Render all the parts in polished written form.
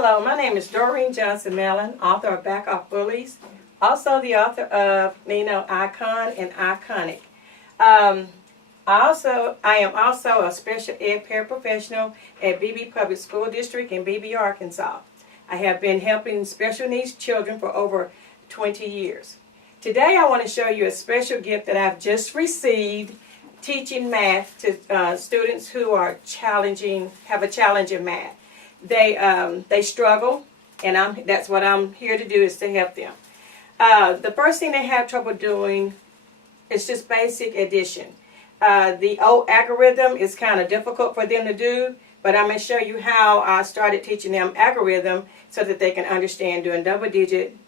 Hello, my name is Dorene-Johnson Mellon, author of Back Off Bullies, also the author of Nino Icon and Iconic. I am also a special ed paraprofessional at BB Public School District in BB, Arkansas. I have been helping special needs children for over 20 years. Today I want to show you a special gift that I've just received teaching math to students who are have a challenge in math. They struggle, and that's what I'm here to do, is to help them. The first thing they have trouble doing is just basic addition. The old algorithm is kind of difficult for them to do, but I'm going to show you how I started teaching them algorithm so that they can understand doing double digit.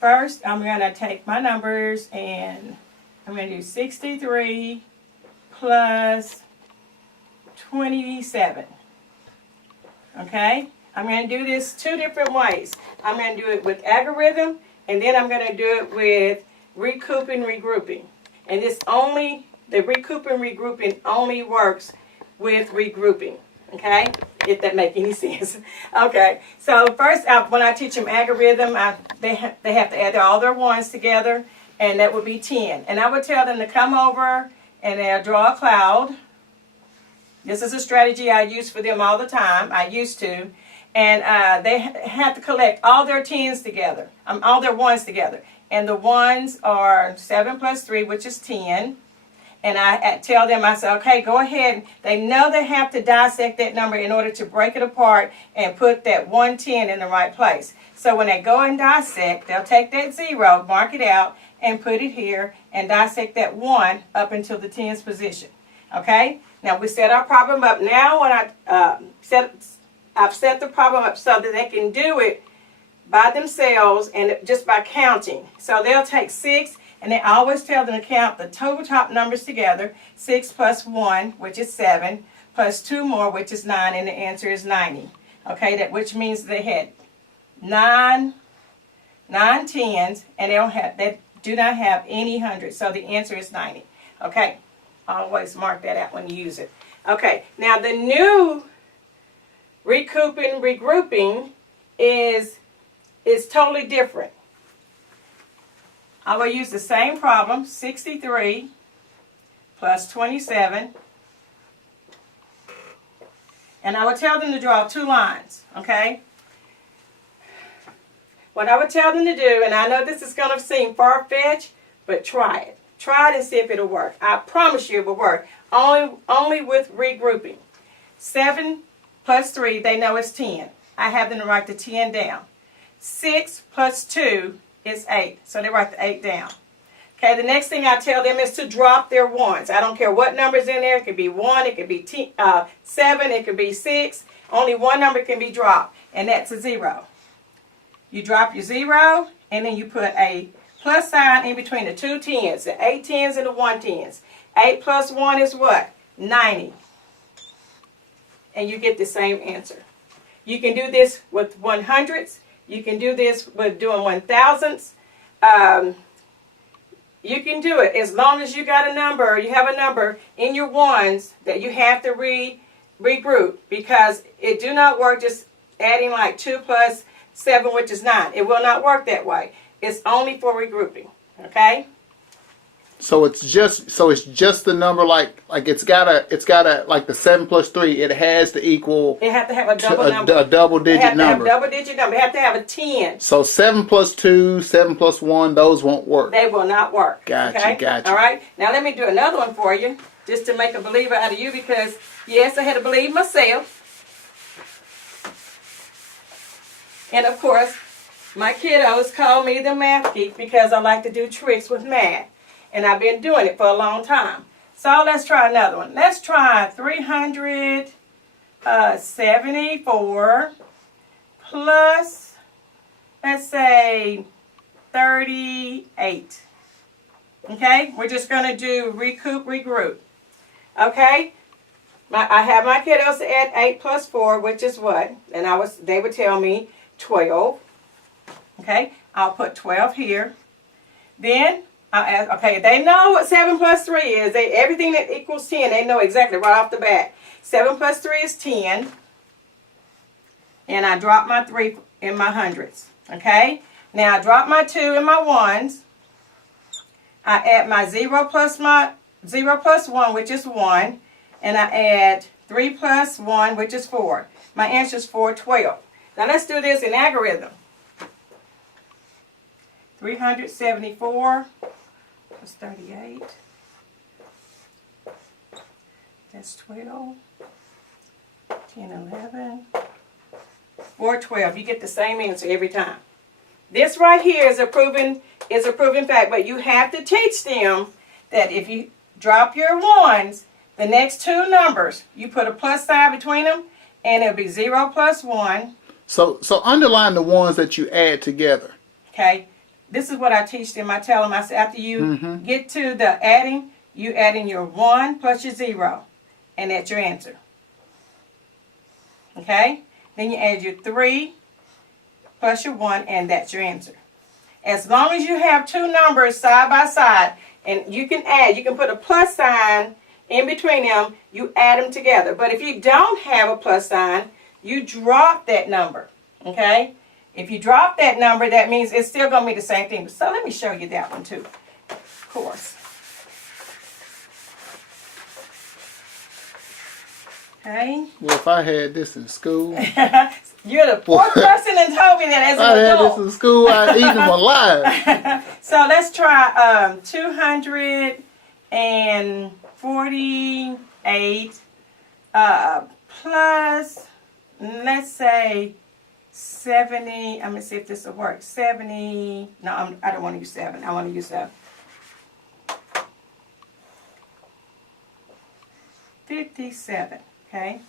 First, I'm going to take my numbers and I'm going to do 63 plus 27. Okay? I'm going to do this two different ways. I'm going to do it with algorithm, and then I'm going to do it with recoup and regrouping. And the recoup and regrouping only works with regrouping. Okay? If that makes any sense. Okay. So first, when I teach them algorithm, they have to add all their ones together, and that would be 10. And I would tell them to come over and they'll draw a cloud. This is a strategy I use for them all the time. I used to. And they have to collect all their 10s together, all their 1s together. And the 1s are 7 plus 3, which is 10. And I tell them, I say, okay, go ahead. They know they have to dissect that number in order to break it apart and put that 110 in the right place. So when they go and dissect, they'll take that 0, mark it out, and put it here, and dissect that 1 up until the 10's position. Okay? Now we set our problem up. Now when I've set the problem up so that they can do it by themselves and just by counting. So they'll take 6, and they always tell them to count the total top numbers together. 6 plus 1, which is 7, plus 2 more, which is 9, and the answer is 90. Okay, which means they had 9 10s, and they do not have any hundreds. So the answer is 90. Okay. Always mark that out when you use it. Okay, now the new recoup and regrouping is totally different. I will use the same problem, 63 plus 27. And I will tell them to draw 2 lines, okay? What I would tell them to do, and I know this is going to seem far-fetched, but try it. Try it and see if it'll work. I promise you it will work. Only with regrouping. 7 plus 3, they know is 10. I have them to write the 10 down. 6 plus 2 is 8. So they write the 8 down. Okay, the next thing I tell them is to drop their 1s. I don't care what number's in there. It could be 1, it could be 7, it could be 6. Only one number can be dropped, and that's a 0. You drop your 0, and then you put a plus sign in between the 2 10s, the 8 10s and the 1 10s. 8 plus 1 is what? 90. And you get the same answer. You can do this with 100s. You can do this with doing 1000s. You can do it as long as you got a number, you have a number in your 1s that you have to regroup, because it do not work just adding like 2 plus 7, which is 9. It will not work that way. It's only for regrouping, okay? So it's just the number, like it's gotta like the 7 plus 3. It has to equal. It have to have a double number. A double digit number. It have to have a double digit number. It have to have a 10. So 7 plus 2, 7 plus 1, those won't work. They will not work. Gotcha, okay? gotcha. All right. Now let me do another one for you, just to make a believer out of you, because yes, I had to believe myself, and of course, my kiddos call me the math geek because I like to do tricks with math. And I've been doing it for a long time. So let's try another one. Let's try 374 plus, let's say, 38. Okay? We're just going to do recoup, regroup. Okay? I have my kiddos add 8 plus 4, which is what? And they would tell me 12. Okay, I'll put 12 here. Then I'll add, okay, they know what 7 plus 3 is. Everything that equals 10, they know exactly right off the bat. 7 plus 3 is 10. and I drop my 3 in my hundreds. Okay? Now I drop my 2 in my ones. I add my 0 plus 1, which is 1, and I add 3 plus 1, which is 4. My answer is 412. Now let's do this in algorithm. 374 plus 38. That's 12. 10, 11. 412. You get the same answer every time. This right here is a proven fact, but you have to teach them that if you drop your ones, the next two numbers, you put a plus sign between them, and it'll be 0 plus 1. So underline the ones that you add together. Okay? This is what I teach them. I tell them, I say, after you get to the adding, you add in your 1 plus your 0, and that's your answer. Okay? Then you add your 3 plus your 1, and that's your answer. As long as you have two numbers side by side, and you can add, you can put a plus sign in between them, you add them together. But if you don't have a plus sign, you drop that number. Okay? If you drop that number, that means it's still going to be the same thing. So let me show you that one too. Of course. Okay. Well, if I had this in school, You're the fourth person that told me that as an I had adult. this in school, I'd eat them alive. So let's try 248 plus, let's say 70. I'm going to see if this will work. 70. No, I don't want to use 7. I want to use 57. Okay.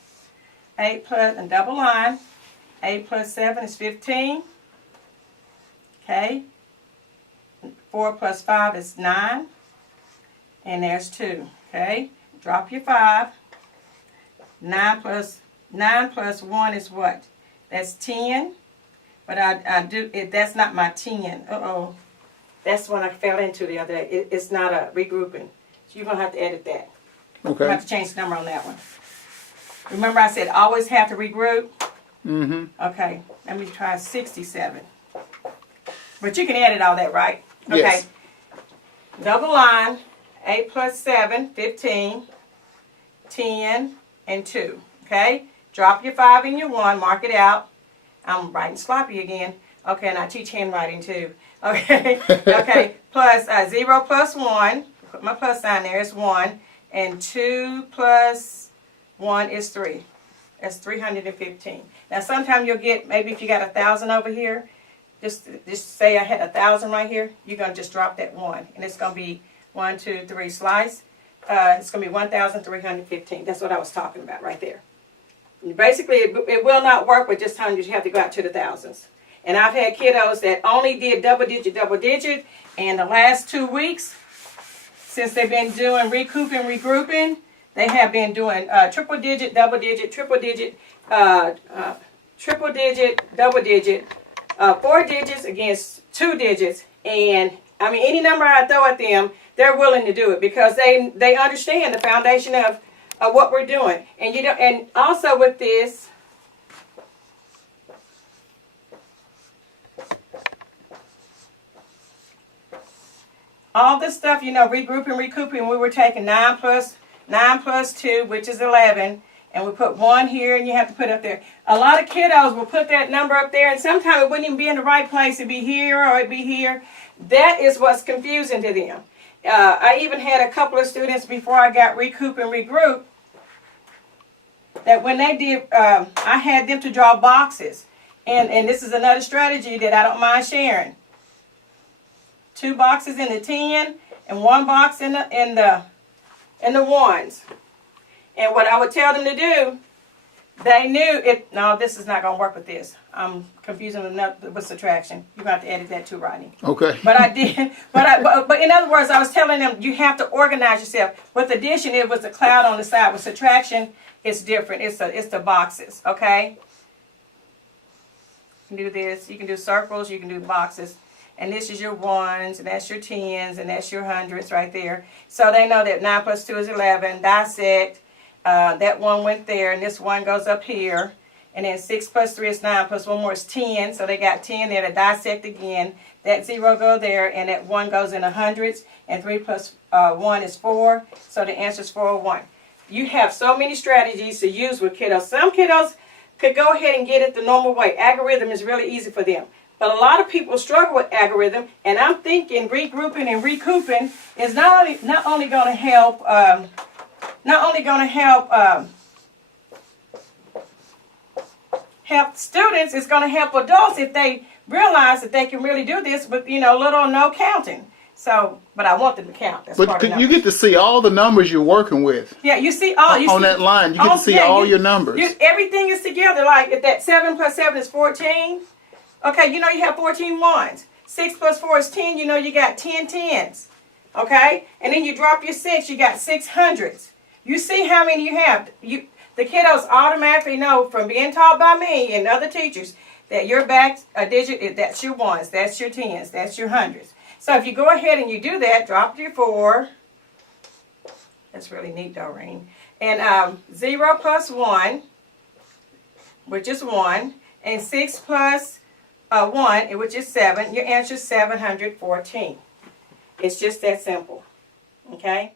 8 plus, and double line. 8 plus 7 is 15. Okay. 4 plus 5 is 9. And there's 2. Okay. Drop your 5. 9 plus 1 is what? That's 10. But that's not my 10. Uh-oh. That's what I fell into the other day. It's not a regrouping. So you're going to have to edit that. Okay. I have to change the number on that one. Remember I said always have to regroup? Mm-hmm. Okay, let me try 67. But you can edit all that, right? Okay. Yes. Double line, 8 plus 7, 15, 10, and 2. Okay? Drop your 5 and your 1, mark it out. I'm writing sloppy again. Okay, and I teach handwriting too. Okay, okay. Plus 0 plus 1, put my plus sign there, is 1. And 2 plus 1 is 3. That's 315. Now, sometimes you'll get, maybe if you got 1,000 over here, just say I had 1,000 right here, you're going to just drop that 1. And it's going to be 1, 2, 3 slice. It's going to be 1,315. That's what I was talking about right there. Basically, it will not work with just hundreds. You have to go out to the thousands. And I've had kiddos that only did double digit, and the last 2 weeks, since they've been doing recouping, regrouping, they have been doing triple digit, double digit, triple digit, double digit, 4 digits against 2 digits. And I mean, any number I throw at them, they're willing to do it because they understand the foundation of what we're doing. And and also with this, all this stuff, regrouping, recouping, we were taking 9 plus 2, which is 11, and we put 1 here, and you have to put up there. A lot of kiddos will put that number up there, and sometimes it wouldn't even be in the right place. It'd be here or it'd be here. That is what's confusing to them. I even had a couple of students before I got recoup and regroup that when they did, I had them to draw boxes, and this is another strategy that I don't mind sharing. 2 boxes in the 10 and 1 box in the ones. And what I would tell them to do, they knew it. No, this is not going to work with this. I'm confusing with subtraction. You're going to have to edit that too, Rodney. Okay. But I did. But in other words, I was telling them you have to organize yourself. With addition, it was a cloud on the side. With subtraction, it's different. It's the boxes. Okay. You can do this. You can do circles. You can do boxes. And this is your 1s, and that's your 10s, and that's your 100s right there. So they know that 9 plus 2 is 11. Dissect. That 1 went there, and this 1 goes up here. And then 6 plus 3 is 9, plus 1 more is 10. So they got 10 there to dissect again. That 0 go there, and that 1 goes in the hundreds. And 3 plus 1 is 4. So the answer is 401. You have so many strategies to use with kiddos. Some kiddos could go ahead and get it the normal way. Algorithm is really easy for them. But a lot of people struggle with algorithm, and I'm thinking regrouping and recouping is not only going to help help students. It's going to help adults if they realize that they can really do this with little or no counting. So, but I want them to count. That's part of you get to see all the numbers you're working with. Yeah, you see all on that line. You get to see all your numbers. Everything is together. Like if that 7 plus 7 is 14. Okay, you have 14 ones. 6 plus 4 is 10. You got 10 tens. Okay, and then you drop your 6. You got 6 hundreds. You see how many you have. The kiddos automatically know from being taught by me and other teachers that your back a digit, that's your ones, that's your tens, that's your hundreds. So if you go ahead and you do that, drop your 4. That's really neat, Dorene. And 0 plus 1, which is 1, and 6 plus 1, which is 7. Your answer is 714. It's just that simple. Okay?